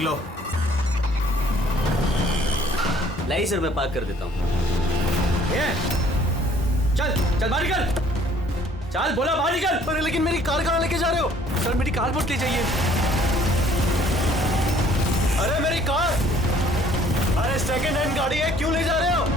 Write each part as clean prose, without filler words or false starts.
निकलो। लाई सर, मैं पार्क कर देता हूँ। चल चल बाहर निकल, चल बोला बाहर निकल। अरे लेकिन मेरी कार कहाँ लेके जा रहे हो? सर मेरी कार मत ले जाइए। अरे मेरी कार, अरे सेकंड हैंड गाड़ी है, क्यों ले जा रहे हो?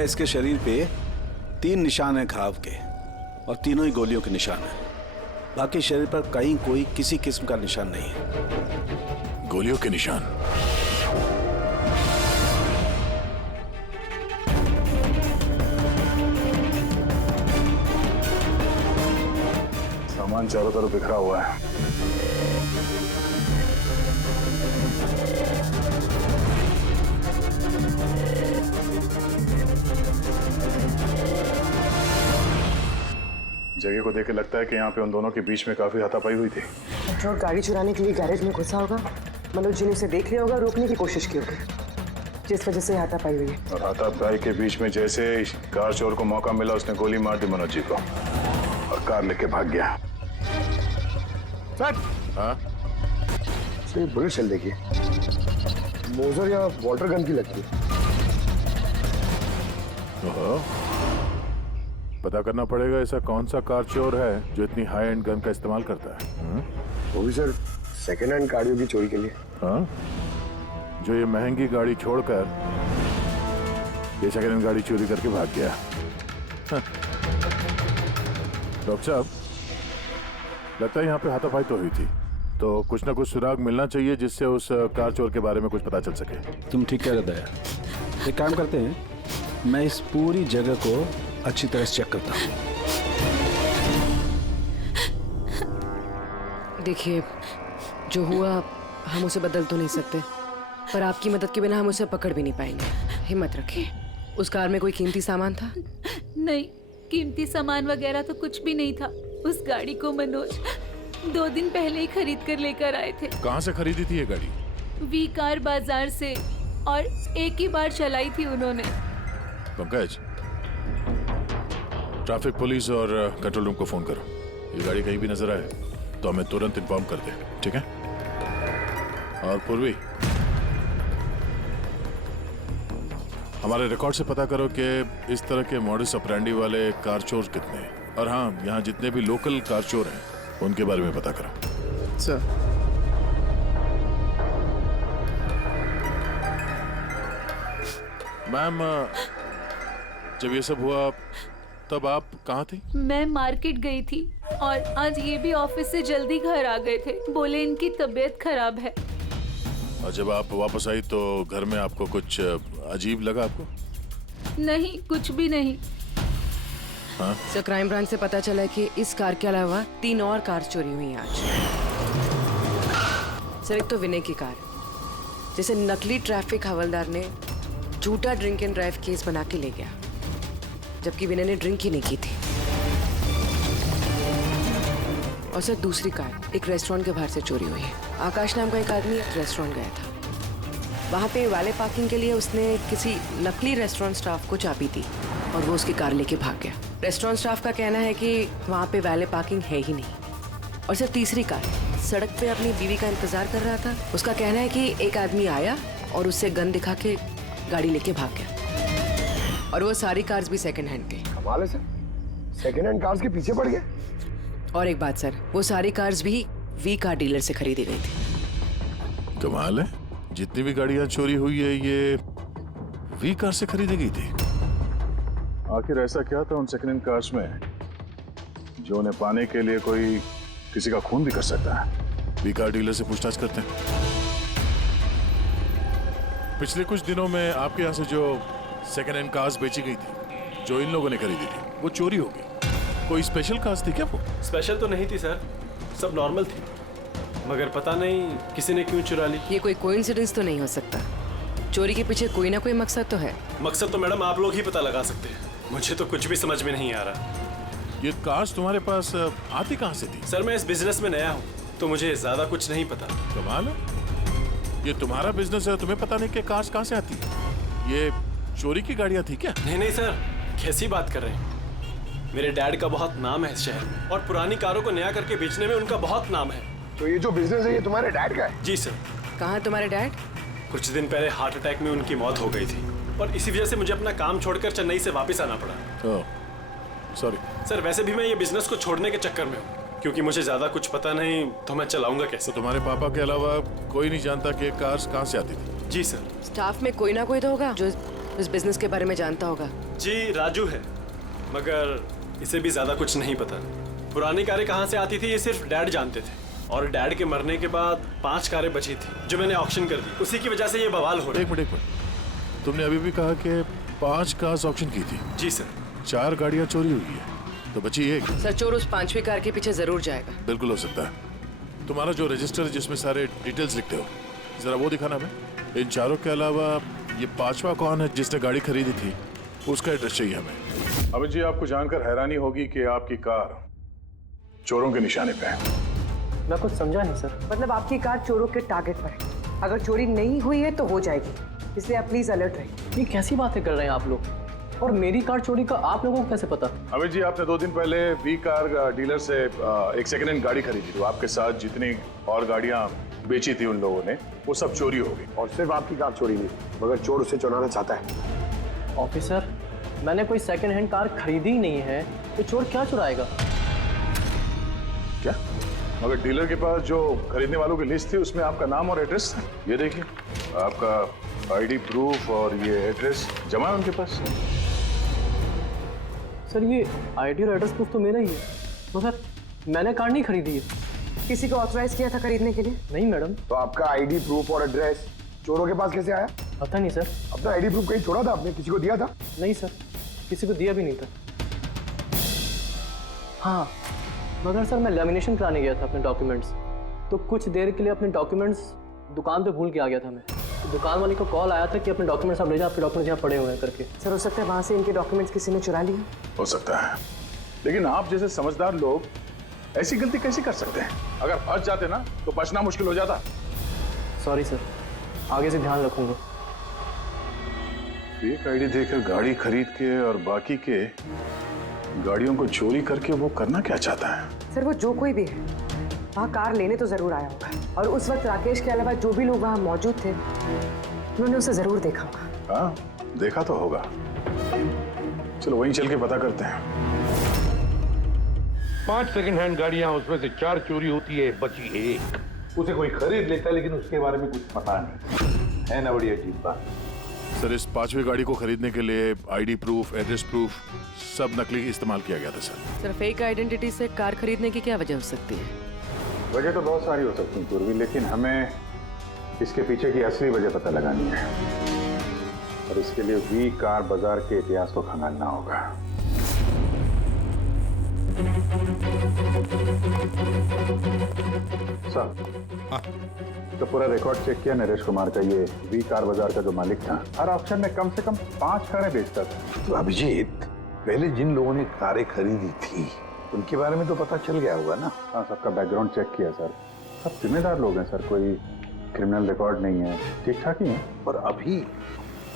इसके शरीर पे 3 निशान हैं घाव के और तीनों ही गोलियों के निशान हैं। बाकी शरीर पर कहीं कोई किसी किस्म का निशान नहीं है। गोलियों के निशान? सामान चारों तरफ बिखरा हुआ है। जगह को देख के लगता है कि यहाँ पे उन दोनों के बीच में काफी हाथापाई हुई थी। पेट्रोल गाड़ी चुराने के लिए गैरेज में घुसा होगा। मनोज जी ने उसे देख लिया होगा, रोकने की कोशिश की होगी, जिस वजह से हाथापाई हुई है। और हाथापाई के बीच में जैसे कार चोर को मौका मिला, उसने गोली मार दी मनोज जी को और कार लेके भाग गया। सर, हाँ? ये बुलेट चल देखिए, मोजर या वाटर गन की लगती है। पता करना पड़ेगा ऐसा कौन सा कार चोर है जो इतनी हाई एंड गन का इस्तेमाल करता है। वो भी सर सेकेंड हैंड गाड़ियों की चोरी के लिए। हाँ, जो ये महंगी गाड़ी छोड़कर ये सेकेंड हैंड गाड़ी चोरी करके भाग गया। डॉक्टर साहब, लगता है यहाँ पे हाथापाई तो हुई थी, तो कुछ ना कुछ सुराग मिलना चाहिए जिससे उस कार चोर के बारे में कुछ पता चल सके। तुम ठीक कह रहे दया। एक काम करते हैं, मैं इस पूरी जगह को अच्छी तरह से चेक करता हूँ। देखिए, जो हुआ हम उसे बदल तो नहीं सकते, पर आपकी मदद के बिना हम उसे पकड़ भी नहीं पाएंगे। हिम्मत रखिए। उस कार में कोई कीमती सामान था? नहीं, कीमती सामान वगैरह तो कुछ भी नहीं था। उस गाड़ी को मनोज 2 दिन पहले ही खरीद कर लेकर आए थे। कहाँ से खरीदी थी ये गाड़ी? वी कार बाजार से, और एक ही बार चलाई थी उन्होंने। पंकज, ट्रैफिक पुलिस और कंट्रोल रूम को फोन करो। ये गाड़ी कहीं भी नजर आए तो हमें तुरंत इन्फॉर्म कर दे, ठीक है? और पूर्वी, हमारे रिकॉर्ड से पता करो कि इस तरह के मॉडस ऑपरेंडी वाले कार चोर कितने हैं। और हाँ, यहाँ जितने भी लोकल कार चोर हैं उनके बारे में पता करो। सर, मैम, जब ये सब हुआ तब आप कहाँ थी? मैं मार्केट गई थी और आज ये भी ऑफिस से जल्दी घर आ गए थे। बोले इनकी तबीयत खराब है। और जब आप वापस आई तो घर में आपको कुछ अजीब लगा आपको? नहीं, कुछ भी नहीं। हाँ? सर, क्राइम ब्रांच से पता चला है कि इस कार के अलावा 3 और कार चोरी हुई हैं आज। सर, एक तो विनय की कार, जिसे नकली ट्रैफिक हवलदार ने झूठा ड्रिंक एंड ड्राइव केस बना के ले गया, जबकि विनय ने ड्रिंक ही नहीं की थी। और सर, दूसरी कार एक रेस्टोरेंट के बाहर से चोरी हुई है। आकाश नाम का एक आदमी एक रेस्टोरेंट गया था, वहाँ पे वाले पार्किंग के लिए उसने किसी नकली रेस्टोरेंट स्टाफ को चाबी दी और वो उसकी कार लेके भाग गया। रेस्टोरेंट स्टाफ का कहना है कि वहाँ पे वाले पार्किंग है ही नहीं। और सर, तीसरी कार सड़क पे अपनी बीवी का इंतजार कर रहा था। उसका कहना है कि एक आदमी आया और उससे गन दिखा के गाड़ी लेके भाग गया। और वो सारी कार्स भी सेकंड हैंड थे। कमाल है सर, सेकेंड हैंड कार्स के पीछे पड़ गए। और एक बात सर, वो सारी कार्स भी वी कार डीलर से खरीदी गई थी। कमाल है, जितनी भी गाड़ियां चोरी हुई है ये वी कार से खरीदी गई थी। आखिर ऐसा क्या था उन सेकंड हैंड कार्स में जो उन्हें पाने के लिए कोई किसी का खून भी कर सकता है? वी कार डीलर से पूछताछ करते हैं। पिछले कुछ दिनों में आपके यहाँ से जो सेकंड हैंड कार्स बेची गई थी, जो इन लोगों ने खरीदी थी, वो चोरी हो गई। कोई स्पेशल कार्स थी क्या वो? स्पेशल तो नहीं थी सर, सब नॉर्मल थी, मगर पता नहीं किसी ने क्यों चुरा ली। ये कोई कोइंसिडेंस तो नहीं हो सकता। चोरी के पीछे कोई ना कोई मकसद तो है। मकसद तो मैडम आप लोग ही पता लगा सकते हैं, मुझे तो कुछ भी समझ में नहीं आ रहा। ये कार्स तुम्हारे पास आती कहाँ से थी? सर मैं इस बिजनेस में नया हूँ तो मुझे ज्यादा कुछ नहीं पता। कमाल है, ये तुम्हारा बिजनेस है, तुम्हें पता नहीं कि कार्स कहाँ से आती है? ये चोरी की गाड़ियाँ थी क्या? नहीं नहीं सर, कैसी बात कर रहे हैं? मेरे डैड का बहुत नाम है इस शहर में और पुरानी कारों को नया करके बेचने में उनका बहुत नाम है। तो ये जो बिजनेस है ये तुम्हारे डैड का है? जी सर। कहाँ तुम्हारे डैड? कुछ दिन पहले हार्ट अटैक में उनकी मौत हो गई थी और इसी वजह से मुझे अपना काम छोड़कर चेन्नई से वापस आना पड़ा। सॉरी सर, वैसे भी मैं ये बिजनेस को छोड़ने के चक्कर में हूँ, क्योंकि मुझे ज्यादा कुछ पता नहीं तो मैं चलाऊंगा कैसे। तो तुम्हारे पापा के अलावा कोई नहीं जानता कि कार्स कहाँ से आती थी? जी सर। स्टाफ में कोई ना कोई तो होगा जो इस बिजनेस के बारे में जानता होगा। जी राजू है, मगर इसे भी ज्यादा कुछ नहीं पता। पुरानी कारें कहाँ से आती थी ये सिर्फ डैड जानते थे, और डैड के मरने के बाद 5 कारें बची थी जो मैंने ऑक्शन कर दी, उसी की वजह से ये बवाल हो रहा है। एक मिनट, तुमने अभी भी कहा कि 5 कार्स ऑक्शन की थी। जी सर। 4 गाड़ियाँ चोरी हुई है तो बची एक। सर चोर उस 5वीं कार के पीछे जरूर जाएगा। बिल्कुल हो सकता है। तुम्हारा जो रजिस्टर है जिसमें सारे डिटेल्स लिखते हो, जरा वो दिखाना हमें। इन 4 के अलावा ये 5वां कौन है जिसने गाड़ी खरीदी थी, उसका एड्रेस चाहिए हमें। अमित जी, आपको जानकर हैरानी होगी कि आपकी कार चोरों के निशाने पे है। मैं कुछ समझा नहीं सर। मतलब आपकी कार चोरों के टारगेट पर है। अगर चोरी नहीं हुई है तो हो जाएगी, इसलिए आप प्लीज अलर्ट रहिए। ये कैसी बातें कर रहे हैं आप लोग? और मेरी कार चोरी का आप लोगों को कैसे पता? अमित जी, आपने 2 दिन पहले वी कार डीलर से एक सेकंड हैंड गाड़ी खरीदी थी। आपके साथ जितनी और गाड़ियां बेची थी उन लोगों ने, वो सब चोरी हो गई। और सिर्फ आपकी कार चोरी नहीं, मगर चोर उसे चुराना चाहता है। ऑफिसर, मैंने कोई सेकंड हैंड कार खरीदी ही नहीं है, तो चोर क्या चुराएगा? क्या? मगर डीलर के पास जो खरीदने वालों की लिस्ट थी उसमें आपका नाम और एड्रेस था। ये देखिए, आपका आईडी प्रूफ और ये एड्रेस जमा है उनके पास। सर ये आईडी और एड्रेस प्रूफ तो मेरा ही है, मगर मैंने कार नहीं खरीदी है। किसी को ऑथराइज किया था खरीदने के लिए? नहीं मैडम। तो आपका आईडी प्रूफ और एड्रेस चोरों के पास कैसे आया? पता नहीं सर। अपना आईडी प्रूफ कहीं छोड़ा था आपने? किसी को दिया था? नहीं सर, किसी को दिया भी नहीं था। हाँ, मगर सर मैं लेमिनेशन कराने गया था अपने डॉक्यूमेंट्स, तो कुछ देर के लिए अपने डॉक्यूमेंट्स दुकान पे भूल के आ गया था मैं। तो दुकान वाले को कॉल आया था कि अपने डॉक्यूमेंट्स आप ले जाओ, आपके डॉक्यूमेंट्स यहाँ पड़े हुए हैं करके। सर हो सकता है वहाँ से इनके डॉक्यूमेंट्स किसी ने चुरा लिए। हो सकता है, लेकिन आप जैसे समझदार लोग ऐसी गलती कैसे कर सकते हैं? अगर फंस जाते ना तो बचना मुश्किल हो जाता। सॉरी सर, आगे से ध्यान रखूंगा। फेक आईडी देकर गाड़ी खरीद के और बाकी के गाड़ियों को चोरी करके वो करना क्या चाहता है? सर वो जो कोई भी है वहाँ कार लेने तो जरूर आया होगा, और उस वक्त राकेश के अलावा जो भी लोग वहाँ मौजूद थे उन्होंने उसे जरूर देखा होगा। हाँ, देखा तो होगा। चलो वहीं चल के पता करते हैं। 5 सेकंड हैंड गाड़ियां, उसमें से 4 चोरी होती है, बची एक। उसे कोई खरीद लेता है लेकिन उसके बारे में कुछ पता नहीं है ना। बड़ी अजीब बात। सर इस 5वीं गाड़ी को खरीदने के लिए आईडी प्रूफ, एड्रेस प्रूफ सब नकली इस्तेमाल किया गया था सर। सर फेक आइडेंटिटी से कार खरीदने की क्या वजह हो सकती है? वजह तो बहुत सारी हो सकती है पूर्वी, लेकिन हमें इसके पीछे की असली वजह पता लगानी है, और इसके लिए वी कार बाजार के इतिहास को खंगालना होगा। तो पूरा रिकॉर्ड चेक किया नरेश कुमार का। ये वी कार बाजार का जो मालिक था, हर ऑक्शन में कम से कम 5 कारें बेचता था। तो अभिजीत, पहले जिन लोगों ने कारें खरीदी थी उनके बारे में तो पता चल गया होगा ना? हाँ, सबका बैकग्राउंड चेक किया सर। सब जिम्मेदार लोग हैं सर, कोई क्रिमिनल रिकॉर्ड नहीं है, ठीक ठाक ही है। और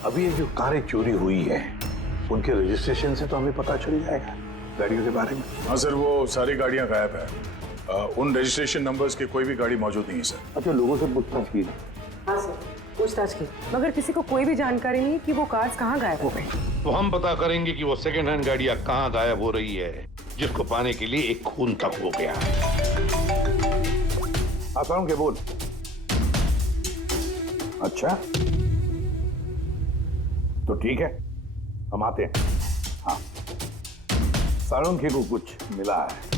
अभी ये जो कारें चोरी हुई है उनके रजिस्ट्रेशन से तो हमें पता चल जाएगा गाड़ियों के बारे में। हाँ सर, वो सारी गाड़ियाँ गायब है। उन रजिस्ट्रेशन नंबर्स की कोई भी गाड़ी मौजूद नहीं है सर। अच्छा, लोगों से पूछताछ की? हाँ सर, पूछताछ की, मगर किसी को कोई भी जानकारी नहीं कि वो कार्स कहाँ गायब हो गए। तो हम पता करेंगे कि वो सेकेंड हैंड गाड़ियां कहाँ गायब हो रही है, जिसको पाने के लिए एक खून तक हो गया। सारुण के बोल। अच्छा तो ठीक है, हम आते हैं। हाँ, सारुण को कुछ मिला है।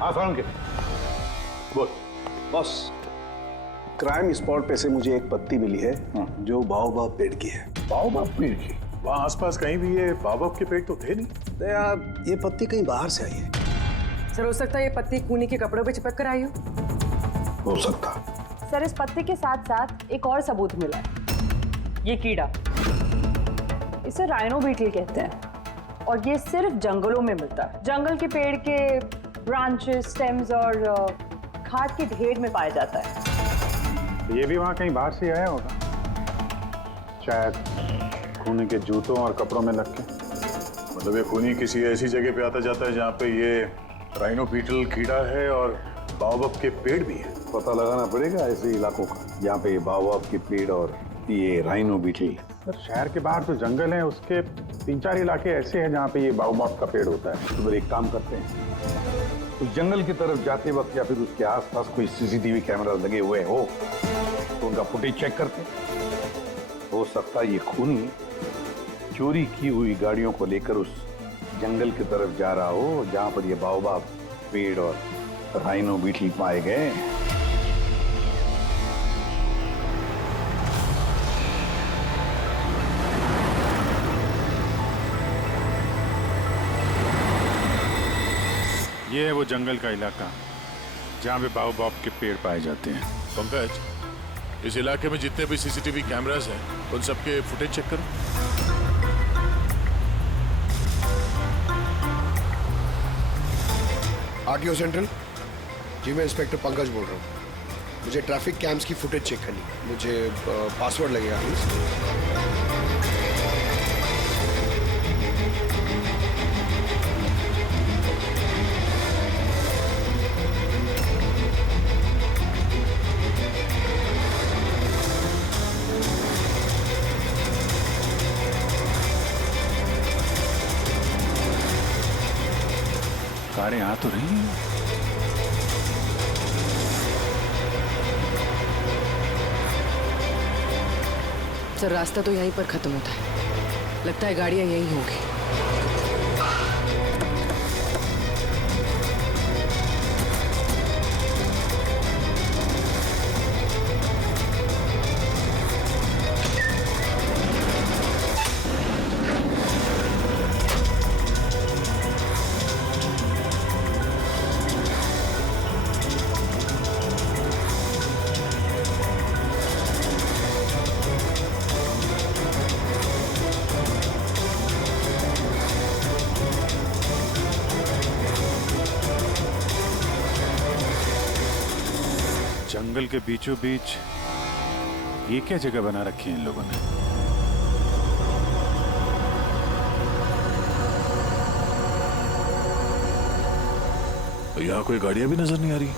हाँ सारुण के बोल। बॉस, क्राइम स्पॉट पे से मुझे एक पत्ती मिली है जो बाओबाब पेड़ की है। बाओबाब पेड़ की? वहाँ आसपास कहीं भी ये बाबा के पेड़ तो थे नहीं। तो यार ये पत्ती कहीं बाहर से आई है। सर हो सकता है ये पत्ती खूनी के कपड़ों पे चिपक कर आई हो सकता। सर इस पत्ते के साथ साथ एक और सबूत मिला है। ये कीड़ा, इसे राइनो बीटल कहते हैं और ये सिर्फ जंगलों में मिलता है। जंगल के पेड़ के ब्रांचेस, स्टेम्स और खाद के ढेर में पाया जाता है। ये भी वहाँ कहीं बाहर से आया होगा, शायद खूनी के जूतों और कपड़ों में लग के। मतलब ये खूनी किसी ऐसी जगह पे आता जाता है जहाँ पे ये राइनो बीटल कीड़ा है और बाओबाब के पेड़ भी है। पता लगाना पड़ेगा ऐसे इलाकों का जहाँ पे बाओबाब के पेड़ और ये राइनो बीटल। सर शहर के बाहर तो जंगल है, उसके 3-4 इलाके ऐसे हैं जहाँ पे ये बाओबाब का पेड़ होता है। तो फिर एक काम करते हैं, उस जंगल की तरफ जाते वक्त या फिर उसके आसपास कोई सीसीटीवी कैमरा लगे हुए हो तो उनका फुटेज चेक करते हैं। हो सकता है ये खूनी चोरी की हुई गाड़ियों को लेकर उस जंगल की तरफ जा रहा हो जहां पर ये बाओबाब पेड़ और राइनो बीटल पाए गए। ये है वो जंगल का इलाका जहाँ पे बाओबाब के पेड़ पाए जाते हैं। पंकज, इस इलाके में जितने भी सीसीटीवी कैमरास हैं उन सबके फुटेज चेक करो। आरटीओ सेंट्रल जी, मैं इंस्पेक्टर पंकज बोल रहा हूँ। मुझे ट्रैफिक कैम्स की फुटेज चेक करनी है। मुझे पासवर्ड लगेगा प्लीज। कारें आ तो रही हैं। सर रास्ता तो यहीं पर खत्म होता है, लगता है गाड़ियां यहीं होंगी। जंगल के बीचों बीच ये क्या जगह बना रखी है इन लोगों ने? तो यहाँ कोई गाड़ियां भी नजर नहीं आ रही।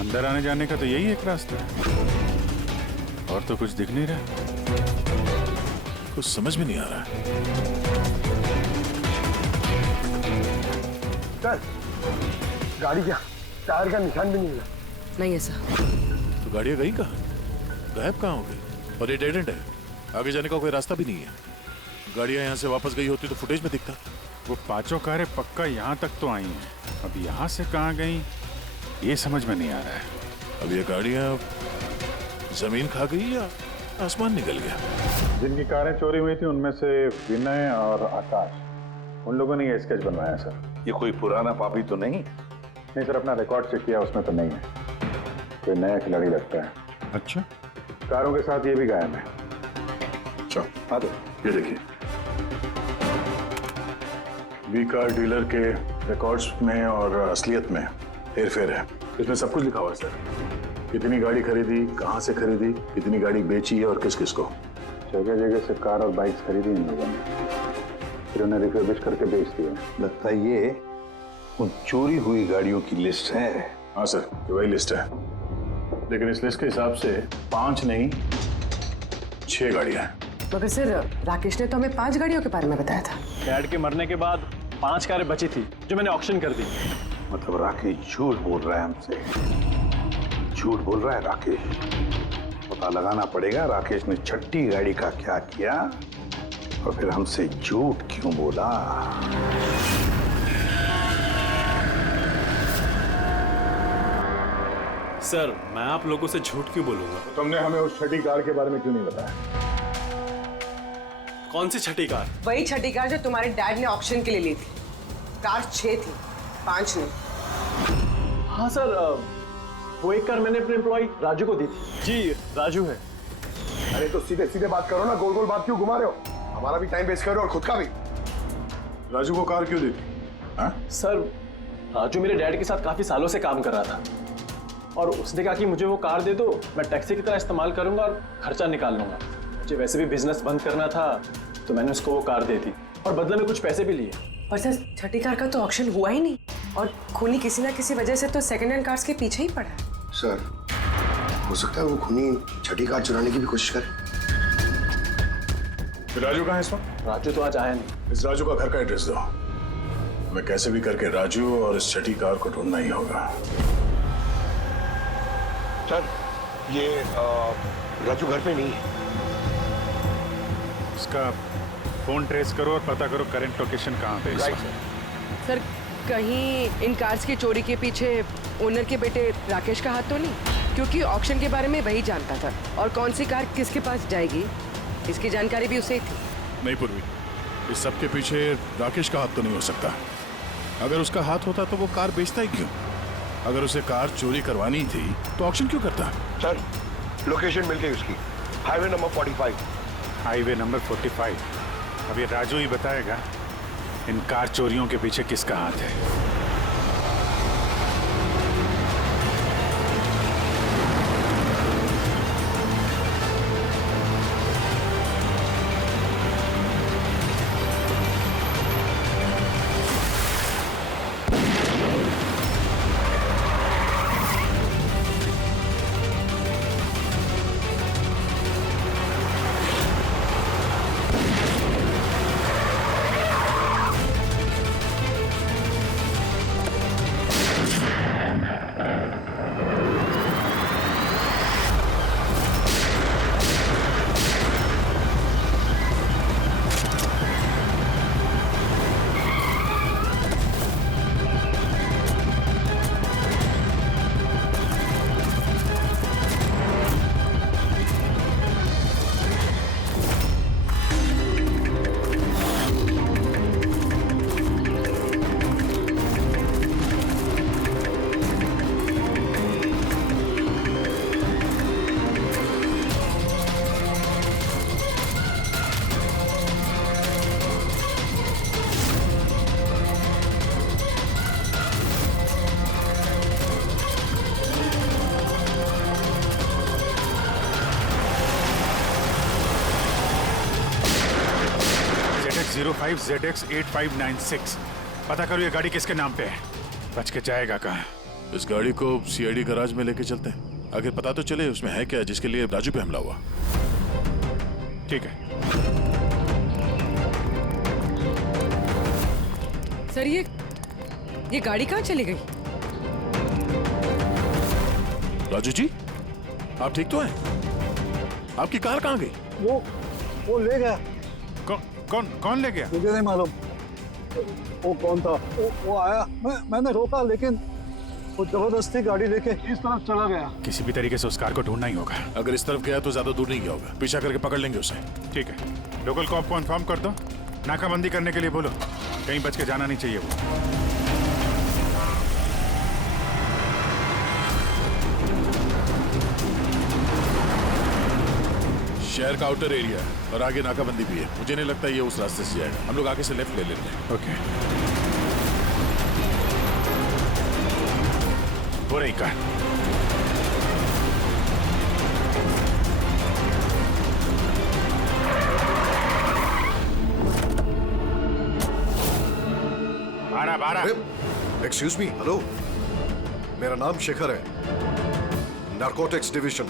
अंदर आने जाने का तो यही एक रास्ता है, और तो कुछ दिख नहीं रहा। कुछ समझ में नहीं आ रहा है। सर गाड़ी क्या टायर का निशान भी नहीं मिला। नहीं है सर। तो गाड़ियां गई कहाँ? गायब कहाँ हो गई? और ये डेड एंड है, आगे जाने का कोई रास्ता भी नहीं है। गाड़ियां यहाँ से वापस गई होती तो फुटेज में दिखता। वो पांचों कारें पक्का यहाँ तक तो आई हैं, अब यहाँ से कहाँ गई ये समझ में नहीं आ रहा है। अब ये गाड़ियां जमीन खा गई या आसमान निकल गया? जिनकी कारें चोरी हुई थी उनमें से विनय और आकाश, उन लोगों ने ये स्केच बनवाया सर। ये कोई पुराना पापी तो नहीं? नहीं सर, अपना रिकॉर्ड चेक किया, उसमें तो नहीं है। कोई नया खिलाड़ी लगता है। अच्छा, कारों के साथ ये भी गायब है। चलो आ दो। ये देखिए, वी कार डीलर के रिकॉर्ड्स में और असलियत में हेरफेर है। इसमें सब कुछ लिखा हुआ है सर। कितनी गाड़ी खरीदी, कहाँ से खरीदी, कितनी गाड़ी बेची है और किस किस को। जगह जगह से कार और बाइक्स खरीदी इन लोगों ने, फिर उन्हें रिफर्बिश करके बेच दिया। लगता है ये उन चोरी हुई गाड़ियों की लिस्ट है। हाँ सर, ये वही लिस्ट है, लेकिन इस लिस्ट के हिसाब से 5 नहीं 6 गाड़ियां हैं। मगर सर राकेश ने तो हमें 5 गाड़ियों के बारे में बताया था। डैड के मरने के बाद 5 कारें बची थी जो मैंने ऑक्शन कर दी। मतलब राकेश झूठ बोल रहा है हमसे, झूठ बोल रहा है राकेश। पता लगाना पड़ेगा राकेश ने छठी गाड़ी का क्या किया और फिर हमसे झूठ क्यों बोला। सर, मैं आप लोगों से झूठ क्यों बोलूंगा? तुमने हमें उस छठी कार के बारे में क्यों नहीं बताया? कौन सी छठी कार? वही छठी कार जो तुम्हारे डैड ने ऑक्शन के लिए ली थी। कार 6 थी, 5 नहीं। हाँ सर, वो एक कार मैंने अपने एम्प्लॉय राजू को दी थी। जी, राजू है। अरे तो सीधे सीधे बात करो ना, गोल गोल बात क्यों घुमा रहे हो? हमारा भी टाइम वेस्ट कर रहे हो और खुद का भी। राजू को कार क्यों दी थी? हाँ? सर, राजू मेरे डैड के साथ काफी सालों से काम कर रहा था और उसने कहा कि मुझे वो कार दे दो, मैं टैक्सी की तरह इस्तेमाल करूंगा और खर्चा निकाल लूंगा। मुझे वैसे भी बिजनेस बंद करना था तो मैंने उसको वो कार दे दी और बदले में कुछ पैसे भी लिए। पर सर छठी कार का तो ऑक्शन हुआ ही नहीं और खूनी किसी ना किसी वजह से तो सेकंड हैंड कार्स के पीछे ही पड़ा है। सर, हो सकता है वो खूनी छठी कार चुराने की भी कोशिश करे। राजू कहाँ है इस वक्त? राजू तो आज आया नहीं। इस राजू का घर का एड्रेस दो, मैं कैसे भी करके राजू और इस छठी कार को ढूंढना ही होगा। सर, ये राजू घर पे नहीं है। इसका फोन ट्रेस करो और पता करो करंट लोकेशन कहाँ पे है। सर कहीं इन कार्स की चोरी के पीछे ओनर के बेटे राकेश का हाथ तो नहीं? क्योंकि ऑक्शन के बारे में वही जानता था और कौन सी कार किसके पास जाएगी इसकी जानकारी भी उसे ही थी। नहीं पूर्वी, इस सब के पीछे राकेश का हाथ तो नहीं हो सकता। अगर उसका हाथ होता तो वो कार बेचता ही क्यों? अगर उसे कार चोरी करवानी थी तो ऑक्शन क्यों करता? सर, लोकेशन मिल गई उसकी, हाईवे नंबर 45। Highway number 45। अब ये राजू ही बताएगा इन कार चोरियों के पीछे किसका हाथ है। ZX05 ZX8596। पता करो ये गाड़ी किसके नाम पे है। बच के जाएगा कहाँ? इस गाड़ी को CID गैराज में लेके चलते हैं, आखिर पता तो चले उसमें है क्या जिसके लिए राजू पे हमला हुआ। ठीक है। सर ये गाड़ी कहाँ चली गई? राजू जी, आप ठीक तो हैं? आपकी कार कहाँ गई? वो ले गया। कौन ले गया? मुझे नहीं मालूम वो कौन था। वो आया, मैंने रोका लेकिन वो जबरदस्ती गाड़ी लेके इस तरफ चला गया। किसी भी तरीके से उस कार को ढूंढना ही होगा। अगर इस तरफ गया तो ज्यादा दूर नहीं गया होगा, पीछा करके पकड़ लेंगे उसे। ठीक है, लोकल कॉप को इन्फॉर्म कर दो, नाकाबंदी करने के लिए बोलो, कहीं बच के जाना नहीं चाहिए वो। शहर का आउटर एरिया है और आगे नाकाबंदी भी है। मुझे नहीं लगता ये उस रास्ते से जाएगा। हम लोग आगे से लेफ्ट ले लेते हैं। ओके, वो रही कार। एक्सक्यूज मी, हेलो, मेरा नाम शेखर है, नारकोटिक्स डिवीजन।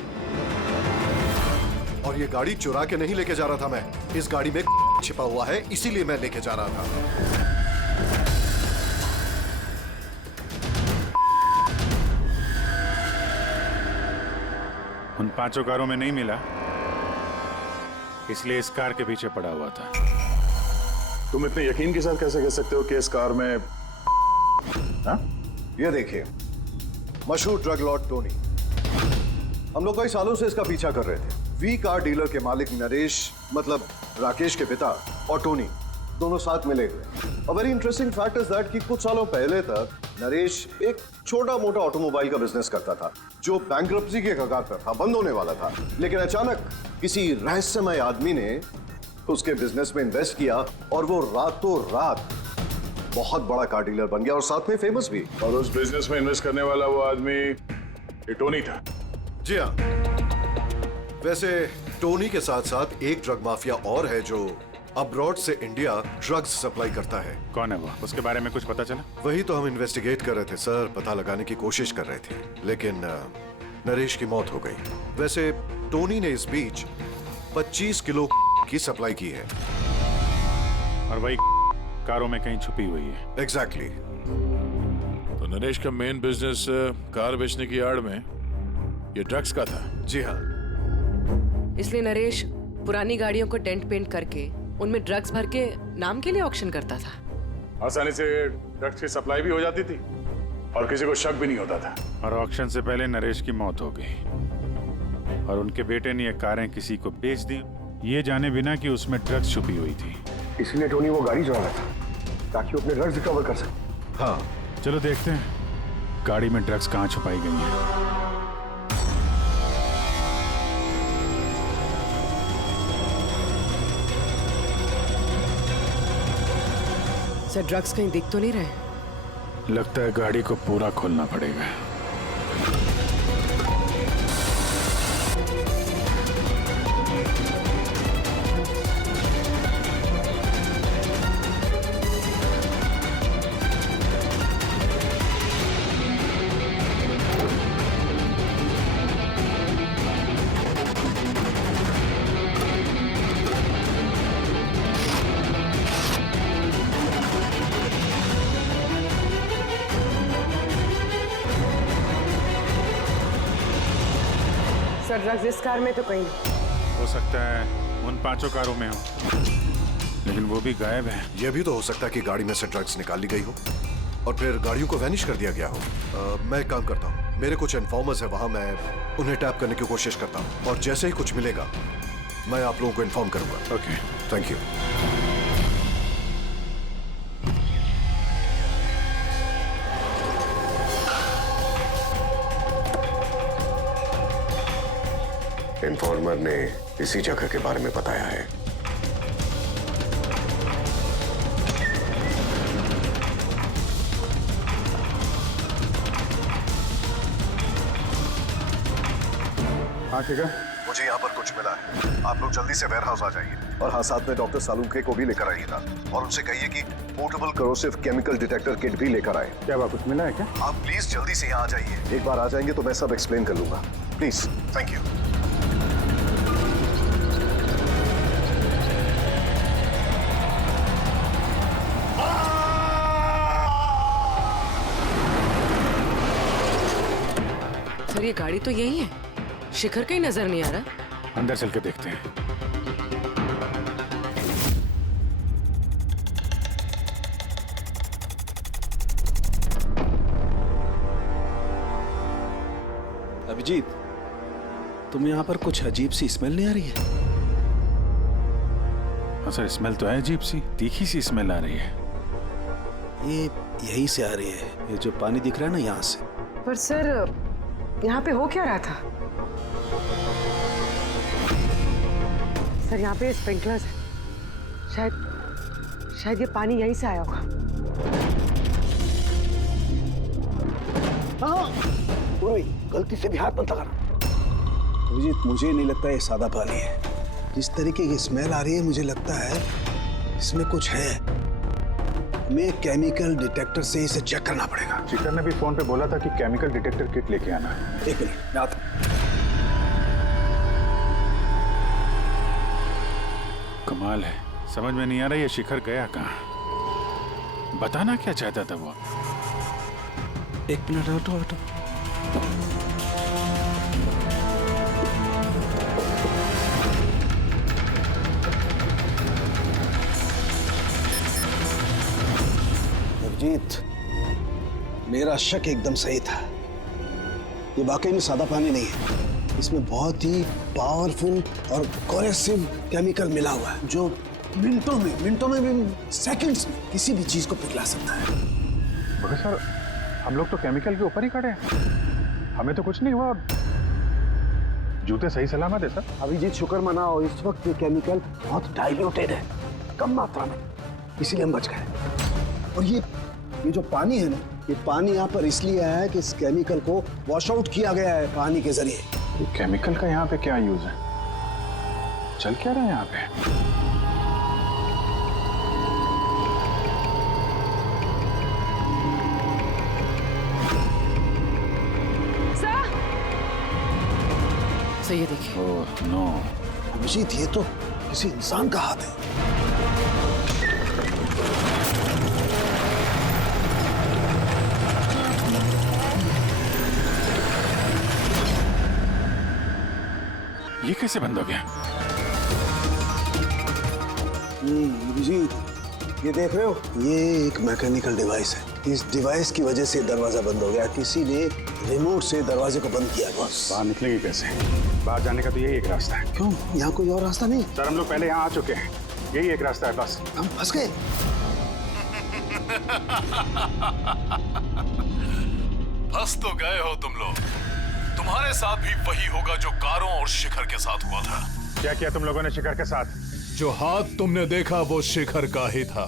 और ये गाड़ी चुरा के नहीं लेके जा रहा था मैं, इस गाड़ी में छिपा हुआ है, इसीलिए मैं लेके जा रहा था। उन 5 कारों में नहीं मिला, इसलिए इस कार के पीछे पड़ा हुआ था। तुम इतने यकीन के साथ कैसे कह सकते हो कि इस कार में? हाँ? ये देखिए, मशहूर ड्रग लॉर्ड टोनी, हम लोग कई सालों से इसका पीछा कर रहे थे। वी कार डीलर के मालिक नरेश, मतलब राकेश के पिता, और टोनी दोनों साथ मिले हुए। A very interesting fact is that कि कुछ सालों पहले तक नरेश एक छोटा मोटा ऑटोमोबाइल का बिजनेस करता था जो बैंक्रप्सी के कगार पर था, बंद होने वाला था। लेकिन अचानक किसी रहस्यमय आदमी ने उसके बिजनेस में इन्वेस्ट किया और वो रातों रात बहुत बड़ा कार डीलर बन गया और साथ में फेमस भी। और उस बिजनेस में इन्वेस्ट करने वाला वो आदमी ये टोनी था। जी हाँ, वैसे टोनी के साथ साथ एक ड्रग माफिया और है जो अब्रॉड से इंडिया ड्रग्स सप्लाई करता है। कौन है वो? उसके बारे में कुछ पता चला? वही तो हम इन्वेस्टिगेट कर रहे थे सर, पता लगाने की कोशिश कर रहे थे, लेकिन नरेश की मौत हो गई। वैसे टोनी ने इस बीच 25 किलो की सप्लाई की है और वही कारों में कहीं छुपी हुई है। एग्जैक्टली। तो नरेश का मेन बिजनेस कार बेचने की आड़ में ये ड्रग्स का था। जी हाँ, इसलिए नरेश पुरानी गाड़ियों को डेंट पेंट करके उनमें ड्रग्स भर के नाम के लिए ऑक्शन करता था। आसानी से ड्रग्स की सप्लाई भी हो जाती थी और किसी को शक भी नहीं होता था। और ऑक्शन से पहले नरेश की मौत हो गई और उनके बेटे ने ये कारें किसी को बेच दी, ये जाने बिना कि उसमें ड्रग्स छुपी हुई थी। इसीलिए टोनी वो गाड़ी चुरा रहा था ताकि वो अपने ड्रग्स रिकवर कर सके। हाँ, चलो देखते हैं गाड़ी में ड्रग्स कहाँ छुपाई गई हैं। सर, ड्रग्स कहीं दिख तो नहीं रहे? लगता है गाड़ी को पूरा खोलना पड़ेगा। सर, ड्रग्स इस कार में तो कहीं नहीं। हो सकता है उन 5 कारों में हो, लेकिन वो भी गायब है। यह भी तो हो सकता है कि गाड़ी में से ड्रग्स निकाल ली गई हो और फिर गाड़ियों को वैनिश कर दिया गया हो। मैं एक काम करता हूँ, मेरे कुछ इन्फॉर्मर्स है वहां, मैं उन्हें टैप करने की कोशिश करता हूँ और जैसे ही कुछ मिलेगा मैं आप लोगों को इन्फॉर्म करूंगा। Okay, thank you. इन्फॉर्मर ने इसी जगह के बारे में बताया है। हाँ ठीक है। मुझे यहाँ पर कुछ मिला है, आप लोग जल्दी से वेयर हाउस आ जाइए और हाँ, साथ में डॉक्टर सालुंखे को भी लेकर आइएगा और उनसे कहिए कि portable corrosive chemical detector kit भी लेकर आए। क्या बात, कुछ मिला है क्या? आप प्लीज जल्दी से यहाँ आ जाइए। एक बार आ जाएंगे तो मैं सब एक्सप्लेन कर लूंगा। Please, thank you. सर, ये गाड़ी तो यही है, शिखर कहीं नजर नहीं आ रहा। अंदर चल के देखते हैं। अभिजीत, तुम यहाँ पर कुछ अजीब सी स्मेल नहीं आ रही है? हाँ सर, स्मेल तो है अजीब सी, तीखी सी स्मेल आ रही है। ये यहीं से आ रही है, ये जो पानी दिख रहा है ना, यहाँ से। पर सर, यहाँ पे हो क्या रहा था? सर यहाँ पे स्प्रिंकलर्स है, शायद ये पानी यहीं से आया होगा। गलती से भी हाथ मत लगाना। अभिजीत, मुझे नहीं लगता ये सादा पानी है। जिस तरीके की स्मेल आ रही है मुझे लगता है इसमें कुछ है। हमें केमिकल डिटेक्टर से इसे चेक करना पड़ेगा। चिकन ने भी फोन पे बोला था कि केमिकल डिटेक्टर किट लेके आना है। एक मिनट, मैं आता हूं। कमाल है, समझ में नहीं आ रहा ये शिखर गया कहाँ। बताना क्या चाहता था वो। एक मिनट, हटो। अभिजीत, मेरा शक एकदम सही था। ये वाकई में सादा पानी नहीं है। इसमें बहुत ही पावरफुल और कोरेसिव केमिकल मिला हुआ है जो मिनटों में भी, सेकंड्स में किसी भी चीज को पिघला सकता है। मगर सर, हम लोग तो केमिकल के ऊपर ही खड़े हैं, हमें तो कुछ नहीं हुआ। जूते सही सलामत है सर। अभिजीत, शुक्र मनाओ, इस वक्त ये केमिकल बहुत डाइल्यूटेड है, कम मात्रा में, इसीलिए हम बच गए। और ये जो पानी है ना, ये पानी यहाँ पर इसलिए आया है कि इस केमिकल को वॉश आउट किया गया है पानी के जरिए। ये केमिकल का यहाँ पे क्या यूज है? चल क्या रहा है यहाँ पे? सर ये देखिए। Oh no. अभिजीत, ये तो किसी इंसान का हाथ है। ये कैसे बंद हो गया? अभिजीत, ये देख रहे हो, ये एक मैकेनिकल डिवाइस है। इस डिवाइस की वजह से दरवाजा बंद हो गया। किसी ने रिमोट से दरवाजे को बंद किया। बस बाहर निकलेंगे कैसे? बाहर जाने का तो यही एक रास्ता है। क्यों, यहाँ कोई और रास्ता नहीं? सर, हम लोग पहले यहाँ आ चुके हैं, यही एक रास्ता है बस। हम फंस गए। फंस तो गए हो तुम लोग। तुम्हारे साथ भी वही होगा जो कारों और शिखर के साथ हुआ था। क्या किया तुम लोगों ने शिखर के साथ? जो हाथ तुमने देखा वो शिखर का ही था।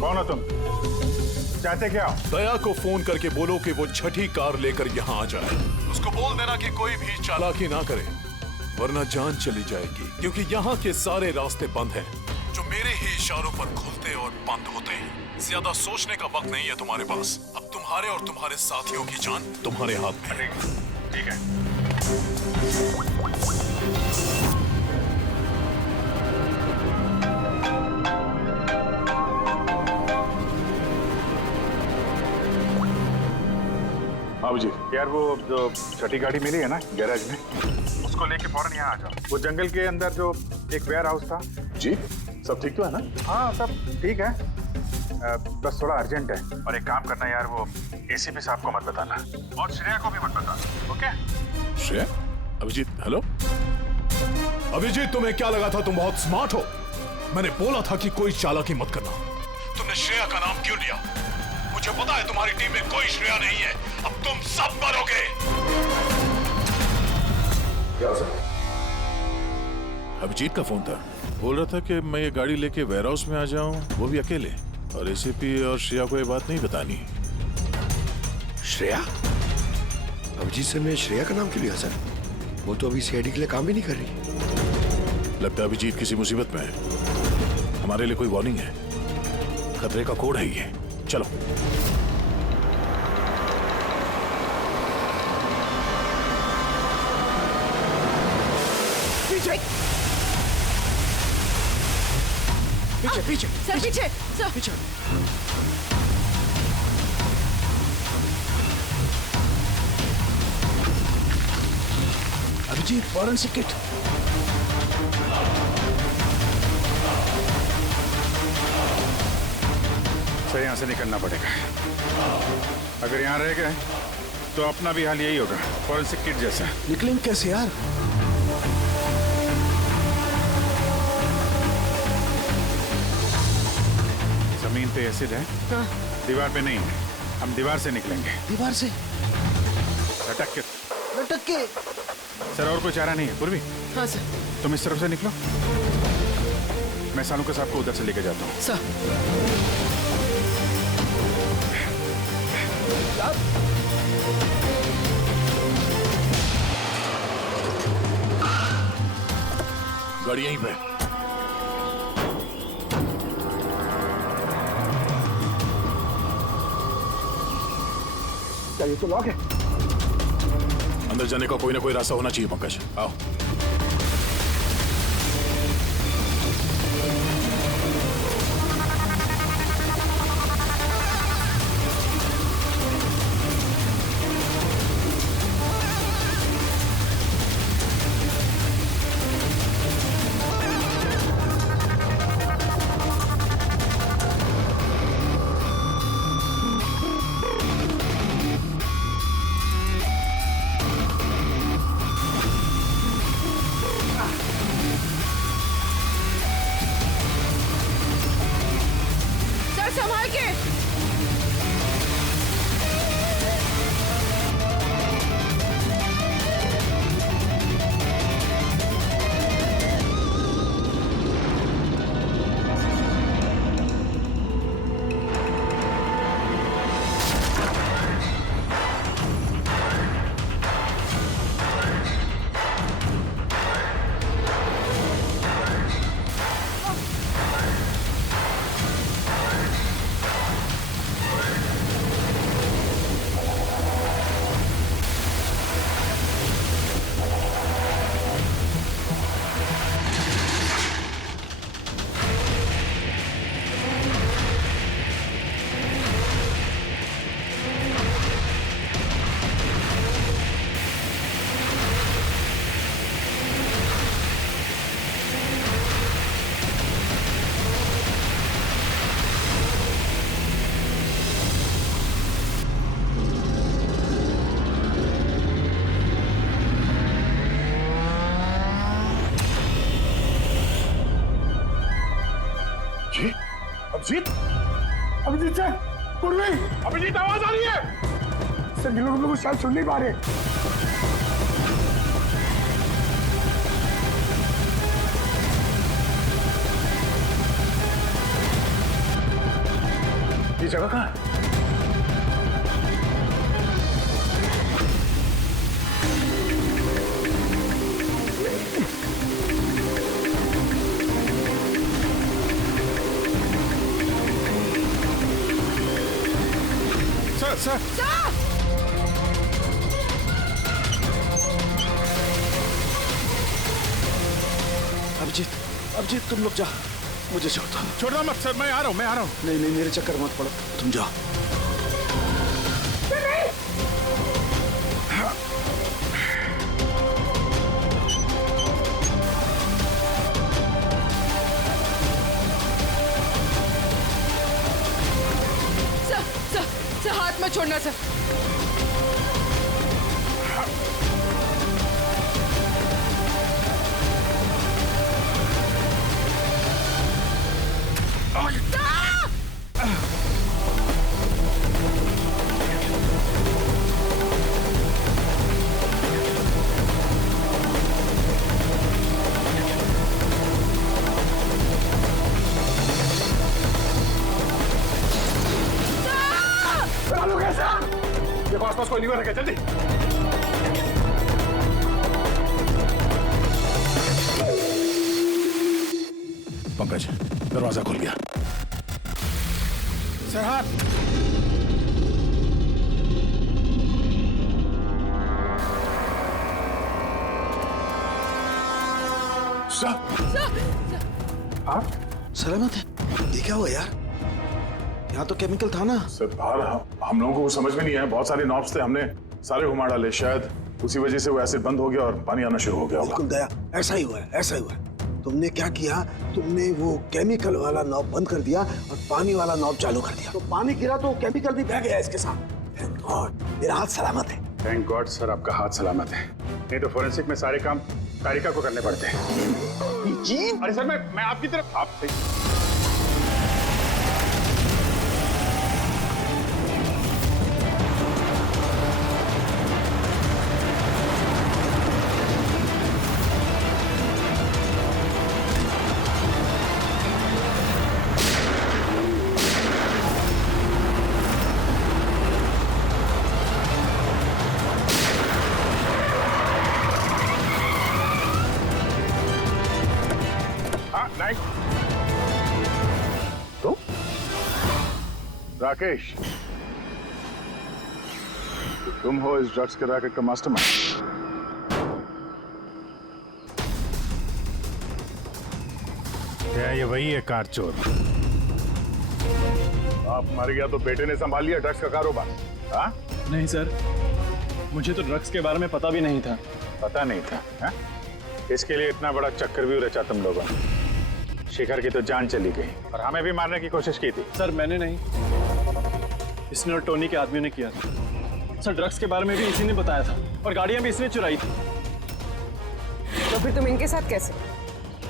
कौन हो तुम? चाहते क्या हो? दया को फोन करके बोलो कि वो छठी कार लेकर यहाँ आ जाए। उसको बोल देना कि कोई भी चालाकी ना करे, वरना जान चली जाएगी। क्योंकि यहाँ के सारे रास्ते बंद हैं, जो मेरे ही इशारों पर खुलते और बंद होते हैं। ज्यादा सोचने का वक्त नहीं है तुम्हारे पास। अब तुम्हारे और तुम्हारे साथियों की जान तुम्हारे हाथ में है। ठीक है। बाबूजी, यार वो जो छठी गाड़ी मिली है ना गैराज में, उसको लेके फौरन यहाँ आ जाओ। वो जंगल के अंदर जो एक वेयर हाउस था। जी, सब ठीक तो है ना? हाँ, सब ठीक है, बस थोड़ा अर्जेंट है। और एक काम करना यार, वो एसीपी साहब को मत बताना और श्रेया को भी मत बताना, ओके? श्रेया? अभिजीत, हेलो अभिजीत, तुम्हें क्या लगा था तुम बहुत स्मार्ट हो? मैंने बोला था कि कोई चालाकी मत करना। तुमने श्रेया का नाम क्यों लिया? मुझे पता है तुम्हारी टीम में कोई श्रेया नहीं है। अब तुम सब मरोगे। क्या सर? अभिजीत का फोन था, बोल रहा था कि मैं ये गाड़ी लेके वेयर हाउस में आ जाऊं, वो भी अकेले। और एसीपी और श्रेया को ये बात नहीं बतानी। श्रेया? अभिजीत सर ने श्रेया का नाम क्यों लिया सर? वो तो अभी सीआईडी के लिए काम भी नहीं कर रही। लगता है अभिजीत किसी मुसीबत में है। हमारे लिए कोई वार्निंग है, खतरे का कोड है ये। चलो। पीछे पीछे पीछे सर, पीछे सर, पीछे। अभिजीत, फौरन से किट। सर, यहाँ से निकलना पड़ेगा। अगर यहाँ रह गए तो अपना भी हाल यही होगा, फॉरेंसिक किट जैसा। निकलेंगे कैसे यार? जमीन पे एसिड है, दीवार पे नहीं है। हम दीवार से निकलेंगे। दीवार से? लटक के। लटक के? सर और कोई चारा नहीं है पूर्वी? हाँ सर। तुम इस तरफ से निकलो, मैं सानू के साहब को उधर से लेकर जाता हूँ। सर गाड़ी यहीं पे। क्या ये तो लॉक है? अंदर जाने का कोई ना कोई रास्ता होना चाहिए पंकज, आओ। सर संभाल के। अभिजीत, अभिजीत सर, पूर्वी, अभिजीत आवाज आ रही है। सर ये लोग हम लोग को शायद सुन नहीं पा रहे। ये जगह कहाँ है? सर अभिजीत तुम लोग जा, मुझे छोड़ना मत सर, मैं आ रहा हूँ। नहीं मेरे चक्कर मत पड़ो, तुम जाओ। सर हाथ मत छोड़ना सर। देखो आसपास कोई नहीं रखा, जल्दी। पंकज दरवाजा खुल गया। सर हाथ। सलामत है? ये क्या हुआ यार? यहाँ तो केमिकल था ना। सर बाहर हम लोगों को समझ में नहीं आया, बहुत सारे नॉब्स थे, हमने सारे घुमा डाले, शायद उसी वजह से वो एसिड बंद हो गया और पानी आना शुरू हो गया। बिल्कुल दया, ऐसा ही हुआ है। तुमने क्या किया, तुमने वो केमिकल वाला नॉब बंद कर दिया और पानी वाला नॉब चालू कर दिया, तो पानी गिरा तो केमिकल भी बह गया इसके साथ। थैंक गॉड मेरा हाथ सलामत है। थैंक गॉड सर आपका हाथ सलामत है, नहीं तो फोरेंसिक में सारे काम कारिका को करने पड़ते हैं। जी अरे सर मैं आपकी तरफ आपसे तुम राकेश, तो तुम हो इस ड्रग्स के रैकेट का मास्टरमाइंड। क्या ये वही है कार चोर? आप मर गया तो बेटे ने संभाल लिया ड्रग्स का कारोबार? हाँ? नहीं सर, मुझे तो ड्रग्स के बारे में पता भी नहीं था। पता नहीं था? हाँ? इसके लिए इतना बड़ा चक्कर भी रचा तुम लोगों ने। शिखर की तो जान चली गई और हमें भी मारने की कोशिश की थी। सर मैंने नहीं, इसने और टोनी के आदमियों ने किया था। सर ड्रग्स के बारे में भी इसी ने बताया था और गाड़ियां भी इसने चुराई थी। तो फिर तुम इनके साथ कैसे?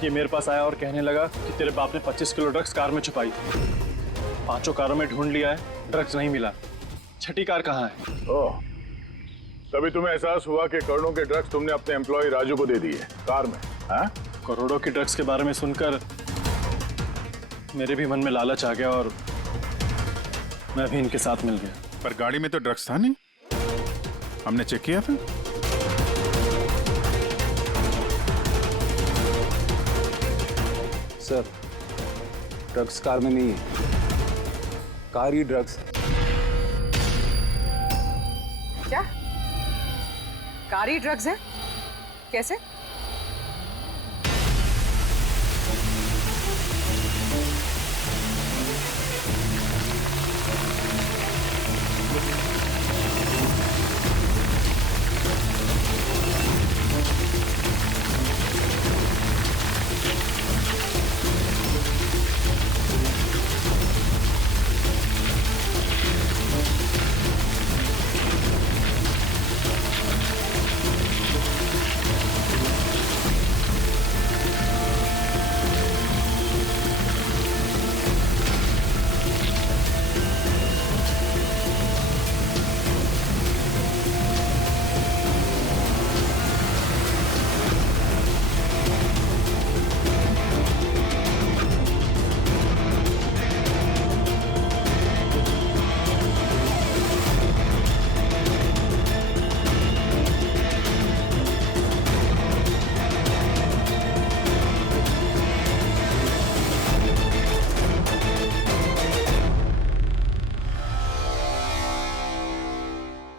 ये मेरे पास आया और कहने लगा कि तेरे बाप ने 25 किलो ड्रग्स कार में छुपाई थी। 5 कारों में ढूंढ लिया है, ड्रग्स नहीं मिला। 6ठी कार कहाँ है? ओह, तभी तुम्हें एहसास हुआ कि करोड़ों के ड्रग्स तुमने अपने एम्प्लॉय राजू को दे दिए कार में। हाँ? करोड़ों की ड्रग्स के बारे में सुनकर मेरे भी मन में लालच आ गया और मैं भी इनके साथ मिल गया। पर गाड़ी में तो ड्रग्स था नहीं, हमने चेक किया था। सर, ड्रग्स कार में नहीं है, कार ही ड्रग्स है। क्या? कार ही ड्रग्स है? कैसे?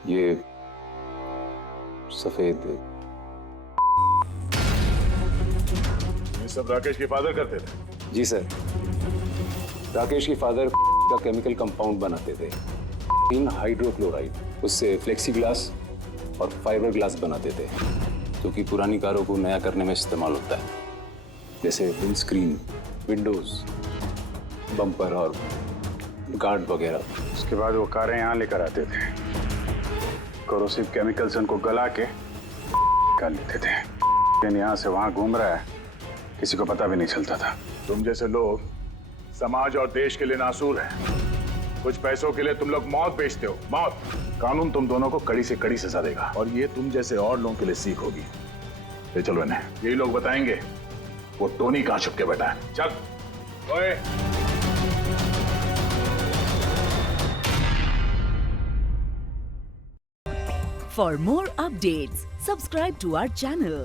ये सफेद, ये सब राकेश के फादर करते थे? जी सर, राकेश के फादर का केमिकल कंपाउंड बनाते थे, हाइड्रोक्लोराइड। उससे फ्लेक्सी ग्लास और फाइबर ग्लास बनाते थे, जो कि पुरानी कारों को नया करने में इस्तेमाल होता है, जैसे विंड स्क्रीन, विंडोज, बम्पर और गार्ड वगैरह। उसके बाद वो कारें यहाँ लेकर आते थे, कोरोसिव केमिकल से उनको गला के निकाल लेते थे। लेकिन यहाँ से वहाँ घूम रहा है, किसी को पता भी नहीं चलता था। तुम जैसे लोग समाज और देश के लिए नासूर हैं। कुछ पैसों के लिए तुम लोग मौत बेचते हो, मौत। कानून तुम दोनों को कड़ी से कड़ी सजा देगा और ये तुम जैसे और लोगों के लिए सीख होगी। ले चलो इन्हें, यही लोग बताएंगे वो टोनी कहाँ छुप के बैठा है। चल ओए। For more updates, subscribe to our channel,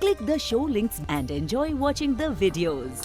click the show links and enjoy watching the videos.